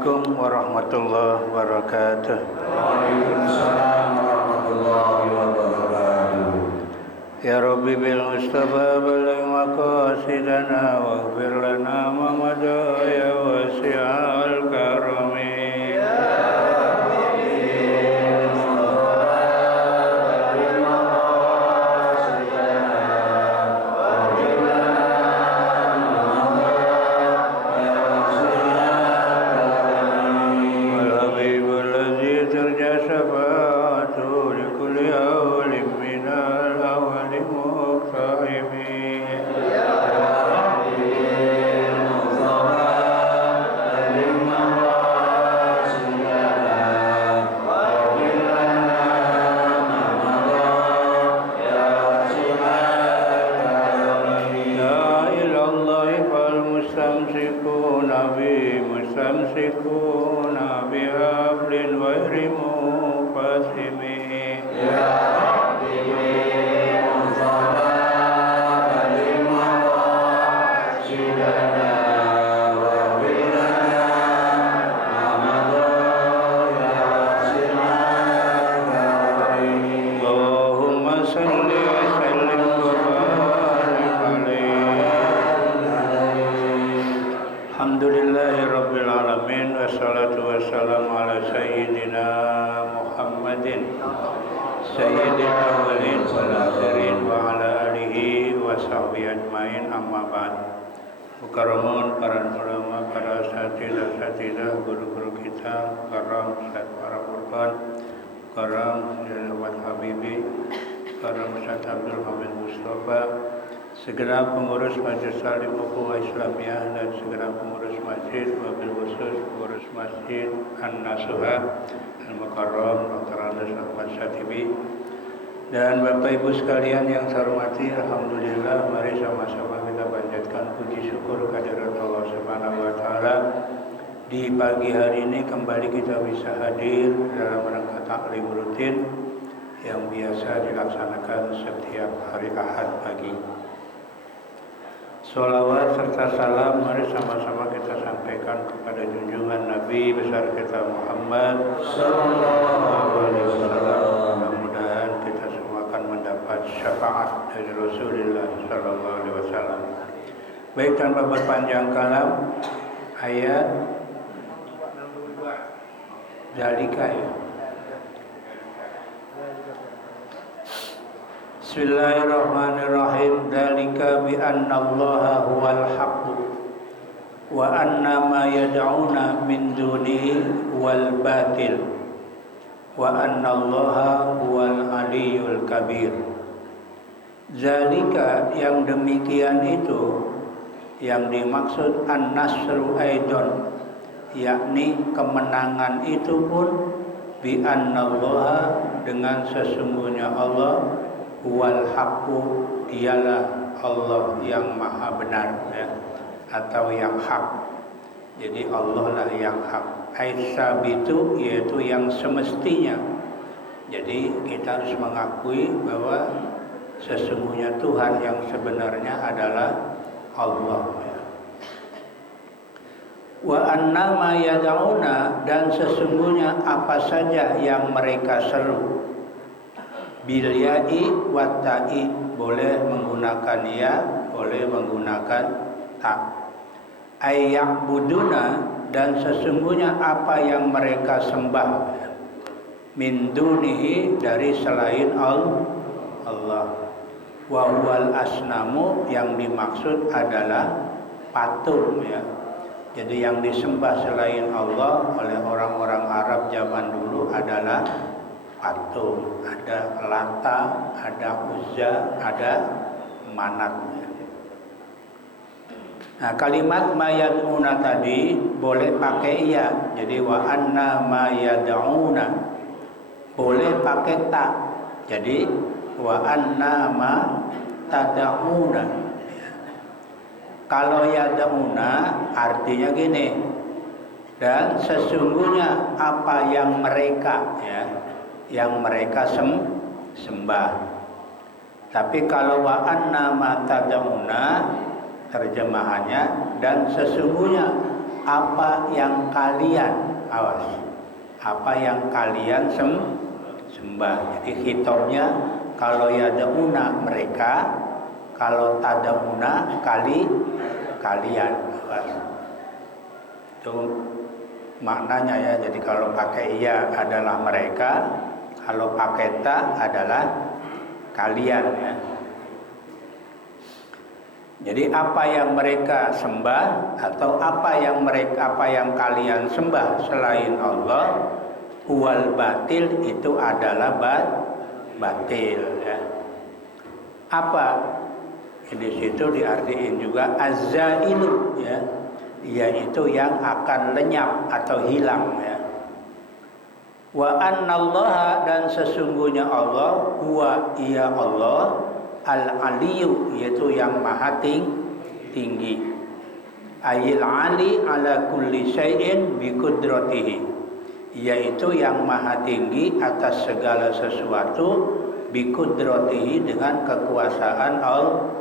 Assalamualaikum warahmatullahi wabarakatuh. Waalaikumsalam warahmatullahi wabarakatuh. Ya Rabbi bil Mustafa baligh maqasidana waghfir lana ma madha ya wasi'al karami. Mukarramun para ulama, para asatidzah, guru-guru kita, karam Ustaz para Furqan, karam Jalawat Habibi, karam Ustaz Abdul Hamid Mustafa, segenap pengurus Majelis Taklim Ukhuwah Islamiyah dan segenap pengurus masjid, wabil khusus pengurus masjid An-Nasuha Al-Mukarram Dr. Andes Ahmad Syatibi, dan Bapak Ibu sekalian yang saya hormati, alhamdulillah, mari sama-sama kita panjatkan puji syukur kehadirat Allah Subhanahu wa taala. Di pagi hari ini kembali kita bisa hadir dalam rangka taklim rutin yang biasa dilaksanakan setiap hari Ahad pagi. Sholawat serta salam mari sama-sama kita sampaikan kepada junjungan Nabi besar kita Muhammad sallallahu alaihi wasallam. Mudah-mudahan kita semua akan mendapat syafaat dari Rasulullah sallallahu alaihi wasallam. Baik, tanpa berpanjang kalam, ayat Zalika ya. Bismillahirrahmanirrahim. Dzalika bi annallaha huwal haqq wa anna ma yad'una min dunihi wal batil wa annallaha huwal aliyyul kabir. Zalika, yang demikian itu, yang dimaksud an-nasru aidon, yakni kemenangan itu pun bi annallaha, dengan sesungguhnya Allah, wal haqqu, dialah Allah yang maha benar ya, atau yang hak. Jadi Allah lah yang hak. Aisabitu, yaitu yang semestinya. Jadi kita harus mengakui bahwa sesungguhnya Tuhan yang sebenarnya adalah Allah ya. Wa anna ma yad'una, dan sesungguhnya apa saja yang mereka seru. Bil ya'i wa ta'i, boleh menggunakan ya, boleh menggunakan ta. Ayya'buduna, dan sesungguhnya apa yang mereka sembah, min dunihi, dari selain Allah. Wa huwal asnamu, yang dimaksud adalah patung ya. Jadi yang disembah selain Allah oleh orang-orang Arab zaman dulu adalah patung. Ada Lata, ada Uzza, ada Manat. Nah, kalimat mayad'una tadi boleh pakai ya. Jadi wa anna mayad'una, boleh pakai ta. Jadi wa anna ma tad'una. Kalau yad'una artinya gini, dan sesungguhnya apa yang mereka ya, yang mereka sembah. Tapi kalau wa anna ma tad'una, terjemahannya dan sesungguhnya apa yang kalian, awas, apa yang kalian sembah. Jadi khitabnya kalau yad'una mereka, kalau tad'una kalian. Awas. Itu maknanya ya. Jadi kalau pakai ya adalah mereka, kalau pakai ta adalah kalian ya. Jadi apa yang mereka sembah atau apa yang kalian sembah selain Allah, huwal batil, itu adalah batil ya. Apa? Di situ diartiin juga az-zailu ya, yaitu yang akan lenyap atau hilang ya. Wa annallaha, dan sesungguhnya Allah, huwa iya Allah, al-aliyu, yaitu yang maha tinggi. Ayil ali ala kulli syai'in bi qudratihi, yaitu yang maha tinggi atas segala sesuatu bi qudratihi, dengan kekuasaan Allah.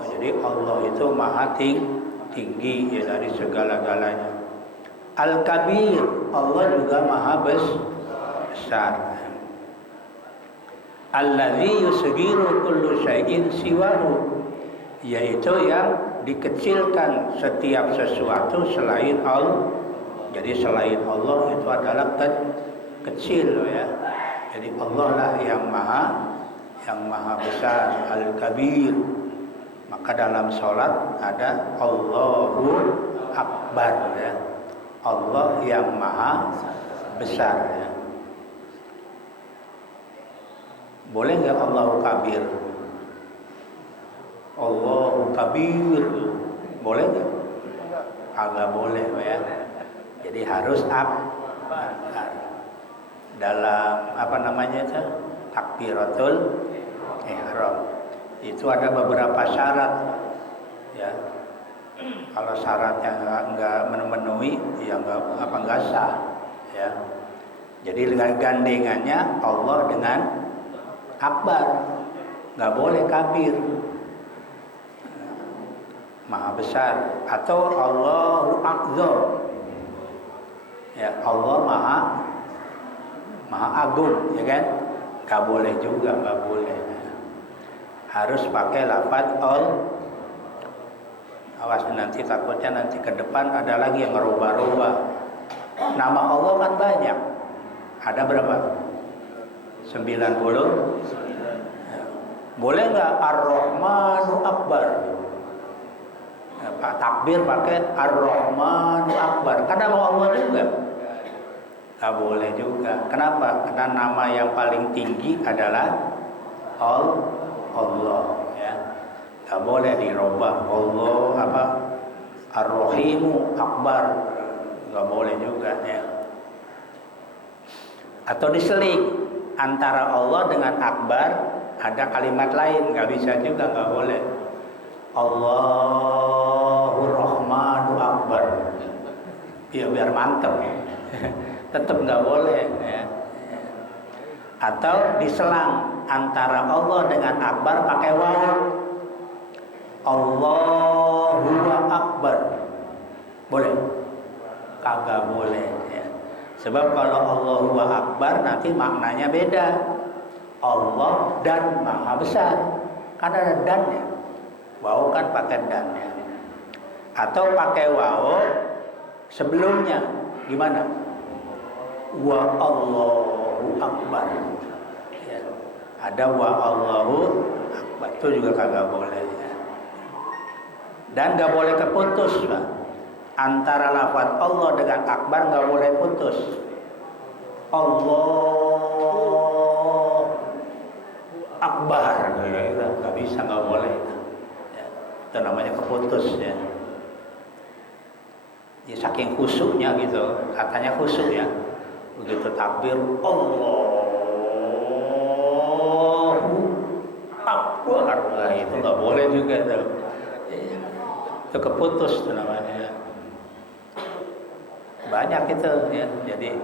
Jadi Allah itu maha tinggi ya dari segala-galanya. Al-kabir, Allah juga maha besar. Allazi yusghiru kullu syai'in siwahu, yaitu yang dikecilkan setiap sesuatu selain Allah. Jadi selain Allah itu adalah kecil ya. Jadi Allah lah yang maha besar, al-kabir. Maka dalam sholat ada Allahu Akbar ya. Allah yang maha besar ya. Boleh nggak Allahu Kabir? Allahu Kabir, boleh nggak? Agak boleh ya. Jadi harus dalam apa namanya itu, takbiratul ihram. Itu ada beberapa syarat ya. Kalau syaratnya nggak memenuhi, ya nggak sah ya. Jadi gandengannya Allah dengan Akbar, nggak boleh kabir, maha besar, atau Allahu Akbar ya, Allah maha agung ya kan, nggak boleh juga, nggak boleh, harus pakai lafaz all. Awas nanti, takutnya nanti ke depan ada lagi yang ngerubah-rubah. Nama Allah kan banyak, ada berapa? 90. Boleh nggak Ar-Rahmanu Akbar? Pak takbir pakai Ar-Rahmanu Akbar, karena nama Allah juga. Nggak boleh juga. Kenapa? Karena nama yang paling tinggi adalah Allah ya. Nggak boleh dirubah. Allah apa? Ar-Rahimu Akbar, nggak boleh juga ya. Atau diseling antara Allah dengan Akbar, ada kalimat lain, nggak bisa juga, nggak boleh. Allahur Rahmanu Akbar, ya biar mantep, tetap nggak boleh ya. Atau diselang antara Allah dengan Akbar pakai waw, Allahu Akbar, boleh? Kagak boleh ya. Sebab kalau Allahu Akbar nanti maknanya beda. Allah dan maha besar, kan ada dannya. Waw kan pakai dannya. Atau pakai waw sebelumnya gimana? Wa Allahu Akbar ya. Ada wa Allahu Akbar, itu juga kagak boleh ya. Dan gak boleh keputus Pak. Antara lafaz Allah dengan Akbar nggak boleh putus. Allah Akbar, nggak bisa, nggak boleh. Ya, itu namanya keputus ya. Ya, saking khusyuknya gitu, katanya khusyuk ya. Begitu takbir Allahu Akbar, nah, itu nggak boleh juga tuh. Itu keputus itu namanya. Banyak itu ya. Jadi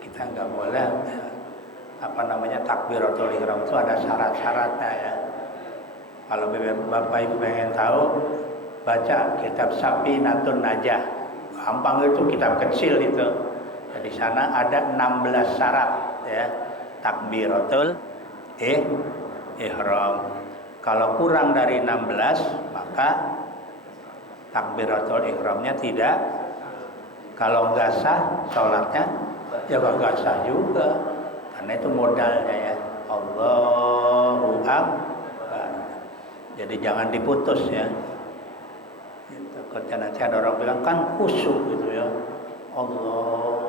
kita nggak boleh apa namanya, takbiratul ihram itu ada syarat-syaratnya ya. Kalau Bapak Ibu pengen tahu, baca kitab Safinatun Najah. gampang itu, kitab kecil itu. Di sana ada 16 syarat ya, takbiratul ihram. Kalau kurang dari 16 maka takbiratul ihramnya tidak. Kalau nggak sah sholatnya ya nggak sah juga, karena itu modalnya ya. Allahu Akbar. Jadi jangan diputus ya. Takutnya nanti ada orang bilang kan khusyuk gitu ya. Allahu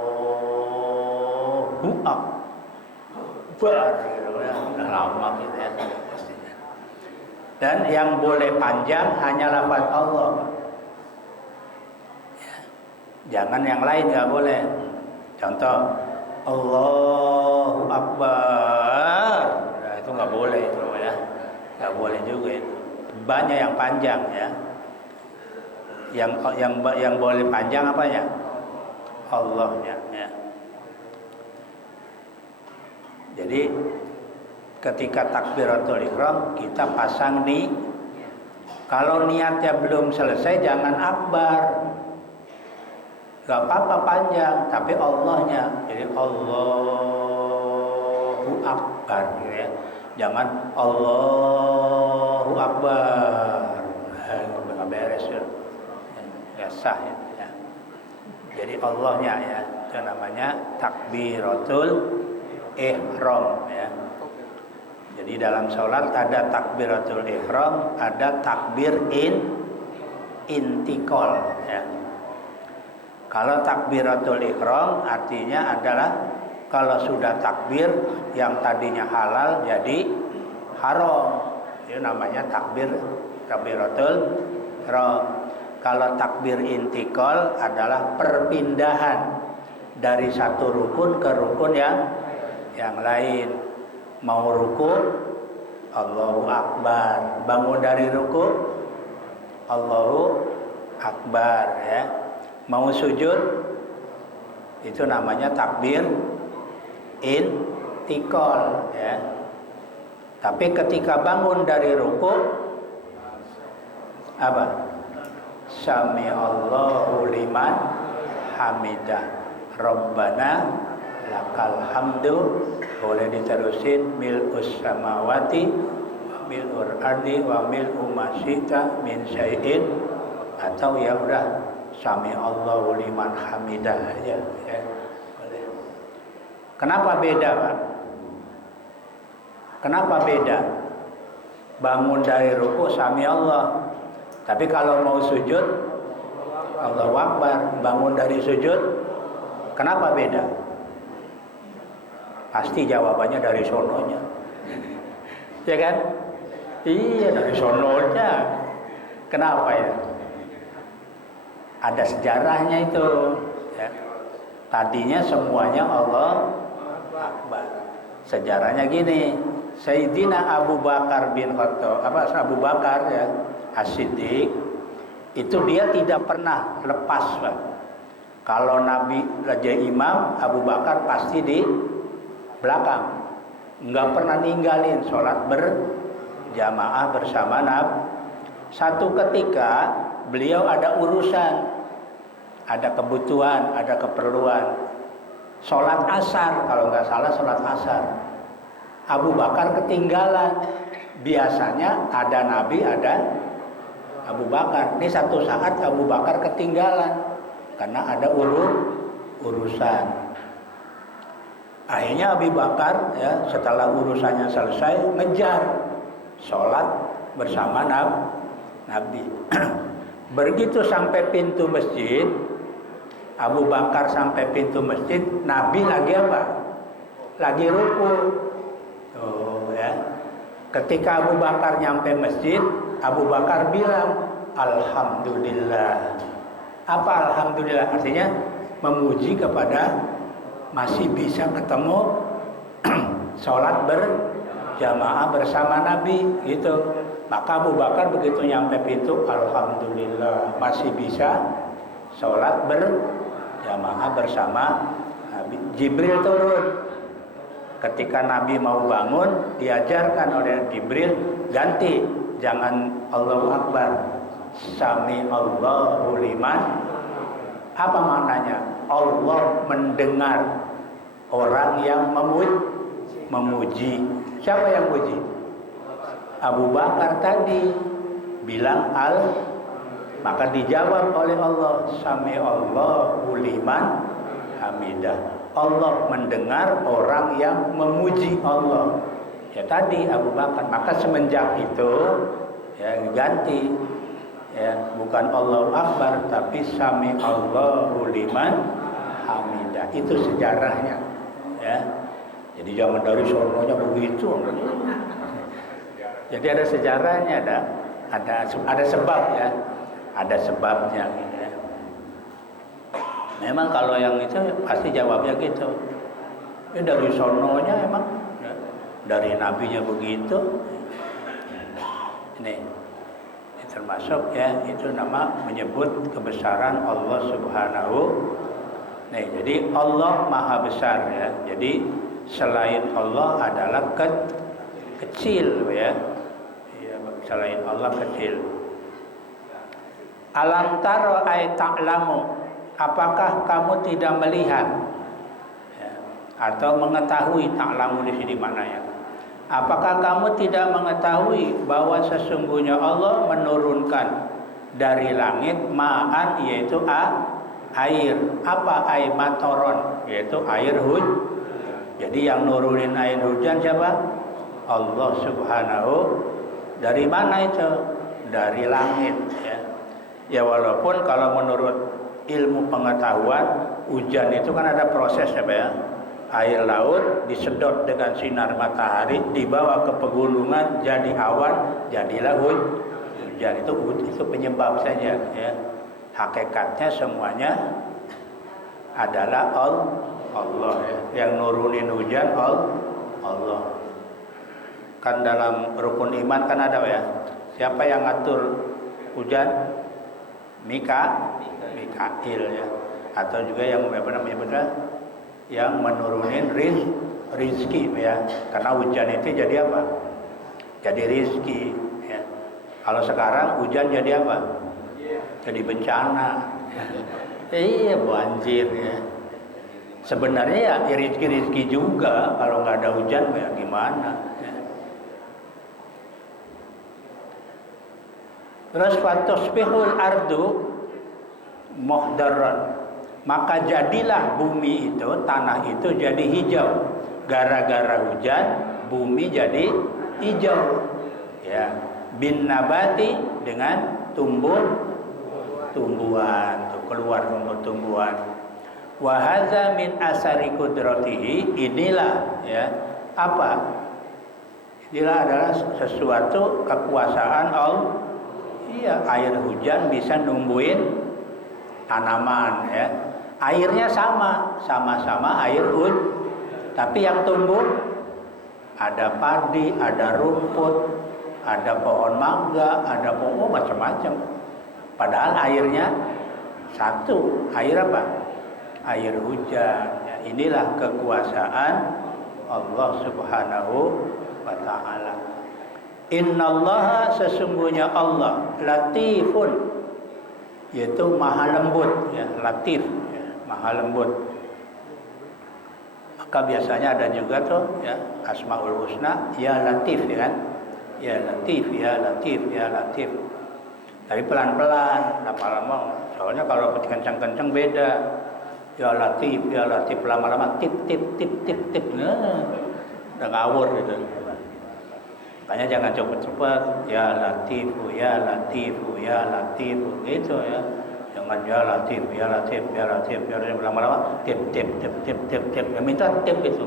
Akbar gitu ya. Udah lama gitu ya pastinya. Dan yang boleh panjang hanya lafaz Allah. Ya. Jangan yang lain nggak boleh. Contoh Allahu Akbar. Nah, itu nggak boleh itu ya. Nggak boleh juga itu. Banyak yang panjang ya. Yang boleh panjang apanya? Allahnya ya. Jadi ketika takbiratul ihram kita pasang nih. Kalau niatnya belum selesai jangan akbar. Gak apa-apa panjang, tapi Allahnya. Jadi Allahu Akbar ya. Jangan Allahu Akbar. Nggak beres ya. Ya sah ya. Jadi Allahnya ya. Itu namanya takbiratul ihram ya. Jadi dalam sholat ada takbiratul ihram, ada takbir intikal ya. Kalau takbiratul ihram artinya adalah kalau sudah takbir yang tadinya halal jadi haram. Itu namanya takbiratul ihram. Kalau takbir intikal adalah perpindahan dari satu rukun ke rukun yang lain. Mau ruku Allahu Akbar, bangun dari ruku Allahu Akbar ya. Mau sujud itu namanya takbir intikal ya. Tapi ketika bangun dari ruku apa? Sami Allahu liman hamidah Rabbana lakal hamdu. Boleh diterusin mil'us samawati wa mil'ur ardi wa mil'u masyita min syai'in, atau ya udah Sami Allahu liman hamidah aja ya. Boleh. Kenapa beda Pak? Kenapa beda? Bangun dari ruku Sami Allah, tapi kalau mau sujud Allahu Akbar. Bangun dari sujud kenapa beda? Pasti jawabannya dari sononya. Ya kan? Iya, dari sononya. Kenapa ya? Ada sejarahnya itu ya. Tadinya semuanya Allah Akbar. Sejarahnya gini, Sayyidina Abu Bakar bin Khattab, Abu Bakar ya, As-Siddiq, itu dia tidak pernah lepas, Pak. Kalau Nabi Raja Imam, Abu Bakar pasti di belakang, nggak pernah ninggalin sholat berjamaah bersama Nabi. Satu ketika beliau ada urusan, ada kebutuhan, ada keperluan, sholat asar, kalau nggak salah sholat asar. Abu Bakar ketinggalan. Biasanya ada Nabi, ada Abu Bakar. Ini satu saat Abu Bakar ketinggalan karena ada urusan. Akhirnya Abu Bakar ya, setelah urusannya selesai ngejar sholat bersama Nabi. Begitu sampai pintu masjid, Abu Bakar sampai pintu masjid, Nabi lagi apa? Lagi ruku. Oh ya. Ketika Abu Bakar nyampe masjid, Abu Bakar bilang Alhamdulillah. Apa Alhamdulillah? Artinya memuji kepada masih bisa ketemu sholat berjamaah bersama Nabi gitu. Maka Abu Bakar begitu nyampe pintu, Alhamdulillah masih bisa sholat berjamaah bersama Nabi. Jibril turun. Ketika Nabi mau bangun, diajarkan oleh Jibril, ganti, jangan Allahu Akbar, Sami Allahu liman Apa maknanya? Allah mendengar orang yang memuji. Siapa yang muji? Abu Bakar tadi bilang maka dijawab oleh Allah, sami Allahu liman hamidah. Allah mendengar orang yang memuji Allah. Ya tadi Abu Bakar. Maka semenjak itu ya ganti, ya bukan Allahu Akbar tapi sami Allahu liman hamidah. Itu sejarahnya, ya. Jadi zaman dari sononya begitu. Jadi ada sejarahnya, ada sebab, ya. Ada sebabnya, ya. Memang kalau yang itu pasti jawabnya gitu. Ya dari sononya emang, ya. Dari nabinya begitu. Ini termasuk, ya, itu nama menyebut kebesaran Allah Subhanahu. Nih, jadi Allah Maha Besar, ya. Jadi selain Allah adalah kecil, ya. Ya, selain Allah kecil. Alam taro ay ta'lamu, apakah kamu tidak melihat, ya, atau mengetahui? Ta'lamu di sini maknanya. Apakah kamu tidak mengetahui bahwa sesungguhnya Allah menurunkan dari langit ma'an, yaitu air. Apa air? Matoron, yaitu air hujan. Jadi yang nurunin air hujan siapa? Allah Subhanahu. Dari mana itu? Dari langit, ya. Ya walaupun kalau menurut ilmu pengetahuan hujan itu kan ada proses, ya. Air laut disedot dengan sinar matahari, dibawa ke pegunungan jadi awan, jadilah hujan. Itu penyebab saja, ya. Hakikatnya semuanya adalah Allah, ya. Yang nurunin hujan Allah. Kan dalam rukun iman kan ada, ya. Siapa yang ngatur hujan? Mikail, ya. Atau juga yang yang menurunin rizki, ya. Karena hujan itu jadi apa? Jadi rizki, ya. Kalau sekarang hujan jadi apa? Jadi bencana. Iya, banjir, ya. Sebenarnya ya rizki juga, kalau nggak ada hujan ya gimana, ya. Terus fatusbihul ardu muhdaran, maka jadilah bumi itu, tanah itu jadi hijau. Gara-gara hujan bumi jadi hijau, ya. Bin nabati, dengan tumbuhan, tuh keluar tumbuhan. Wa hadza min asari qudratihi, inilah, ya, apa? Inilah adalah sesuatu kekuasaan Allah. Iya, air hujan bisa numbuhin tanaman, ya. Airnya sama-sama air hujan, tapi yang tumbuh ada padi, ada rumput, ada pohon mangga, ada pohon macam-macam. Padahal airnya satu, air apa? Air hujan, ya. Inilah kekuasaan Allah Subhanahu wa ta'ala. Innallaha, sesungguhnya Allah, latifun, yaitu maha lembut, ya. Latif, ya, maha lembut. Maka biasanya ada juga tuh, ya, Asmaul Husna, ya Latif, ya kan? Ya Latif, ya Latif, ya Latif. Tapi pelan-pelan, lama-lama. Soalnya kalau kencang-kencang beda. Ya Latif, ya Latif, lama-lama tip. Nah, udah ngawur gitu. Makanya jangan cepet-cepet, ya Latifu, ya Latifu, ya Latifu, gitu, ya. Jangan ya Latif, ya Latif, ya Latif, ya Latif, lama-lama tip. Ya, minta tip itu.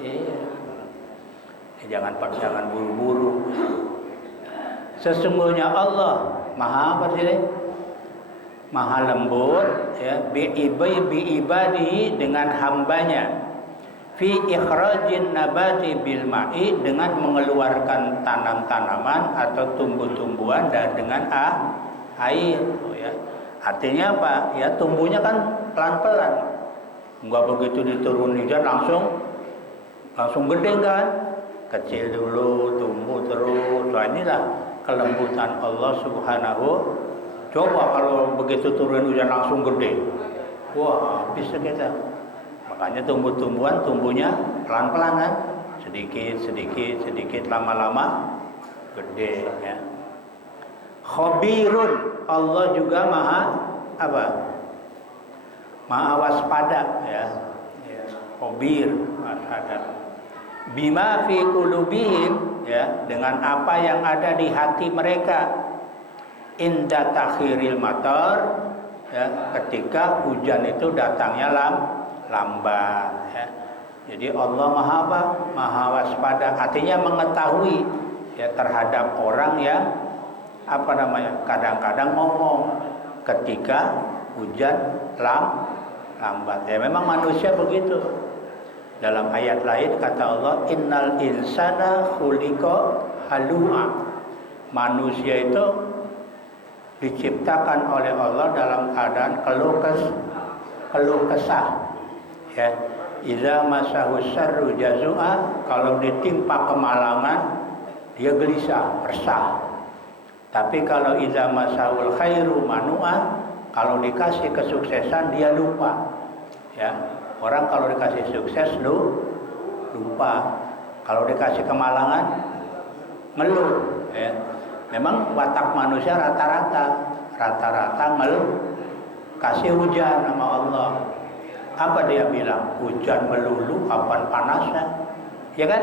Iya. Jangan buru-buru. Sesungguhnya Allah maha apa sih? Maha lembut, ya, bi ibadihi, dengan hambanya. Fi ikhrajin nabati bil ma'i, dengan mengeluarkan tanam-tanaman atau tumbuh-tumbuhan dan dengan air, ya. Artinya apa? Ya tumbuhnya kan pelan-pelan. Enggak begitu diturun hujan langsung gede kan? Kecil dulu, tumbuh terus. Nah, inilah kelembutan Allah Subhanahu Coba kalau begitu turun hujan langsung gede. Wah, habis kita. Makanya tumbuh-tumbuhan tumbuhnya pelan-pelan kan. Sedikit, lama-lama gede ya. Khabirun, Allah juga maha apa? Maha waspada ya. Khabir, waspada. Bima fi qulubihim ya, dengan apa yang ada di hati mereka. Inda takhiril matar ya, ketika hujan itu datangnya lambat ya. Jadi Allah maha apa? Maha waspada, artinya mengetahui ya terhadap orang yang apa namanya? Kadang-kadang ngomong ketika hujan lambat. Ya memang manusia begitu. Dalam ayat lain kata Allah, innal insana khuliqa halu'a. Manusia itu diciptakan oleh Allah dalam keadaan keluh kesah ya. Idza masahu syarru jazua, kalau ditimpa kemalangan dia gelisah, resah. Tapi kalau idza masahul khairu manua, kalau dikasih kesuksesan dia lupa ya. Orang kalau dikasih sukses lupa, kalau dikasih kemalangan ngeluh ya. Memang watak manusia rata-rata ngeluh. Kasih hujan sama Allah, apa dia bilang? Hujan melulu, kapan panasnya? Ya kan?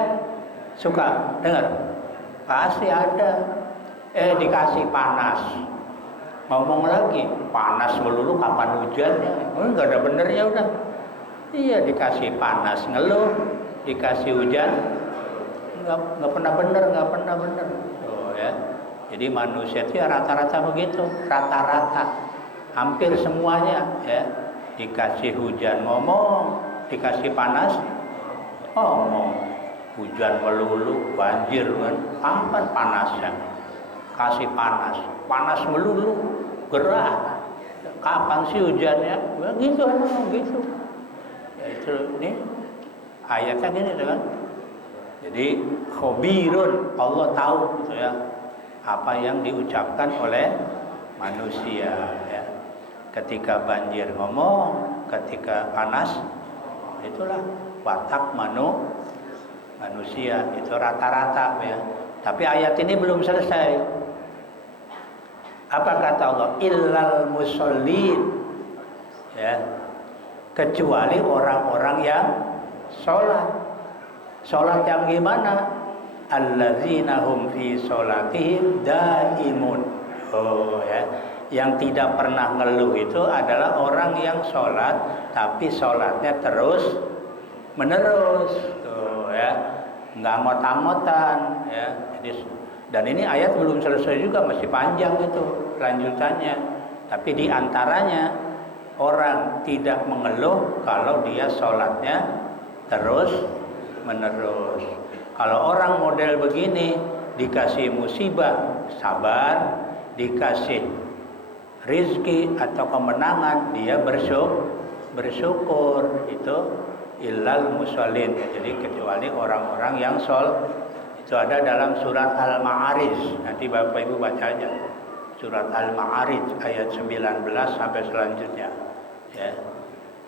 Suka dengar? Pasti ada. Dikasih panas, ngomong lagi panas melulu, kapan hujannya? Enggak ada benernya udah. Iya, dikasih panas ngeluh, dikasih hujan nggak pernah bener. Oh ya. Jadi manusia itu ya rata-rata begitu, hampir semuanya ya. Dikasih hujan ngomong, dikasih panas ngomong. Hujan melulu, banjir kan, kapan panasnya? Kasih panas melulu, gerah. Kapan sih hujannya? Begitu emang gitu. Ya itu ini ayatnya gini kan. Jadi khabirun, Allah tahu gitu ya, apa yang diucapkan oleh manusia ya. Ketika banjir ngomong, ketika panas, itulah watak manusia itu rata-rata ya. Tapi ayat ini belum selesai. Apa kata Allah? Illal musallin ya, kecuali orang-orang yang sholat yang gimana? Allazina hum fi sholatihim daimun. Oh ya, yang tidak pernah ngeluh itu adalah orang yang sholat tapi sholatnya terus menerus. Tuh ya, nggak ngot-ngotan ya. Jadi, dan ini ayat belum selesai juga, masih panjang itu lanjutannya. Tapi di antaranya orang tidak mengeluh kalau dia sholatnya terus menerus. Kalau orang model begini dikasih musibah sabar, dikasih rizki atau kemenangan dia bersyukur. Itu illal musallin. Jadi kecuali orang-orang yang itu ada dalam surat Al-Ma'arij. Nanti Bapak Ibu baca aja. Surat Al-Ma'arij ayat 19 sampai selanjutnya. Ya.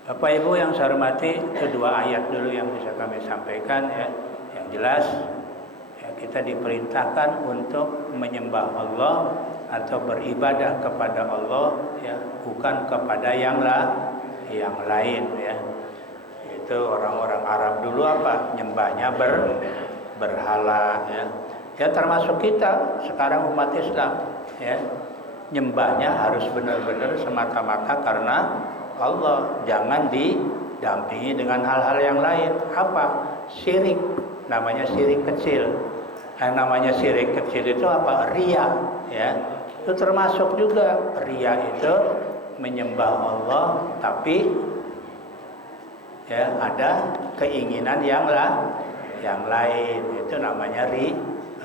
Bapak Ibu yang saya hormati, kedua ayat dulu yang bisa kami sampaikan ya. Yang jelas ya, kita diperintahkan untuk menyembah Allah atau beribadah kepada Allah ya, bukan kepada yang lain ya. Itu orang-orang Arab dulu apa? Nyembahnya berhala ya. Ya termasuk kita sekarang umat Islam ya. Nyembahnya harus benar-benar semata-mata karena Allah, jangan didampingi dengan hal-hal yang lain. Apa? Syirik, namanya syirik kecil. Yang namanya syirik kecil itu apa? Riya ya. Itu termasuk juga. Riya itu menyembah Allah tapi ya ada keinginan yang lain, itu namanya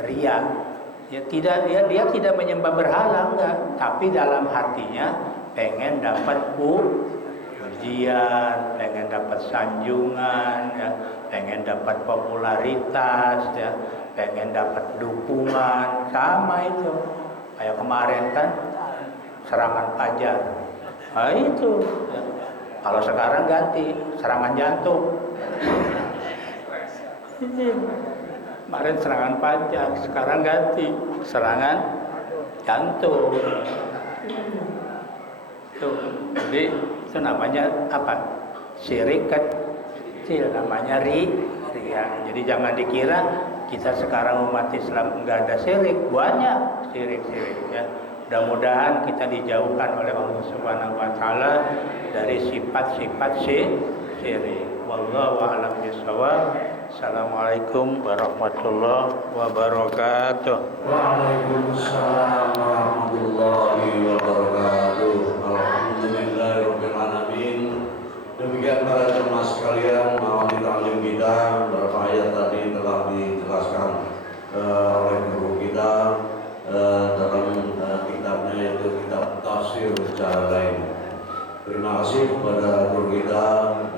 riya. Ya tidak, dia tidak menyembah berhala enggak, tapi dalam hatinya pengen dapat pujian, pengen dapat sanjungan ya, pengen dapat popularitas ya, pengen dapat dukungan. Sama itu kayak kemarin kan serangan fajar. Nah itu. Ya. Kalau sekarang ganti serangan jantung. Kemarin serangan fajar, sekarang ganti serangan jantung. Tuh, jadi itu namanya apa? Syirik kecil, namanya ria. Jadi jangan dikira kita sekarang umat Islam enggak ada syirik, banyak syirik ya. Mudah-mudahan kita dijauhkan oleh Allah Subhanahu wa taala dari sifat-sifat syirik. Wallahu a'lam bishawab. Assalamualaikum warahmatullahi wabarakatuh. Waalaikumsalam warahmatullahi wabarakatuh. Alhamdulillahirabbil alamin. Demikian para jemaah sekalian, mau ditaklim kita beberapa ayat tadi telah dijelaskan oleh guru kita dalam kitabnya, yaitu kitab tafsir secara lain. Terima kasih kepada guru kita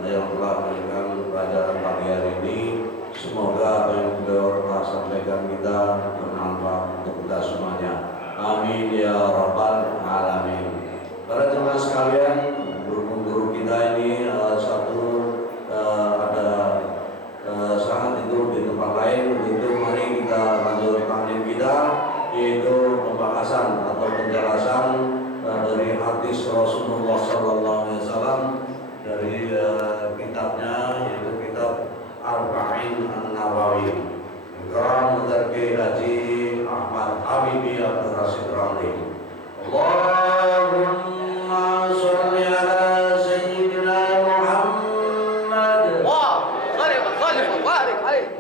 yang telah memberikan pelajaran pagi hari ini. Semoga apa yang beliau telah sampaikan kita bermanfaat untuk kita semuanya. Amin ya rabbal alamin. Para jemaah sekalian, guru kita ini ada sangat itu di tempat lain. Begitu mari kita lanjut taklim kita, yaitu pembahasan atau penjelasan dari hadis Rasulullah SAW dari kitabnya, yaitu kitab Arba'in An-Nawawi. Ikram Mudarki Haji Ahmad Habibi Abdul Rasid Ramli. Allahumma sholli ala Sayyidina Muhammad. Wah, salih wa barik alaihi.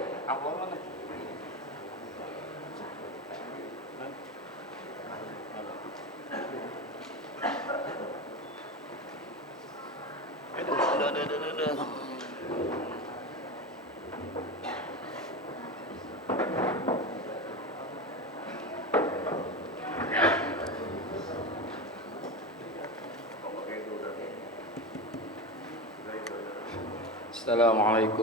Assalamualaikum.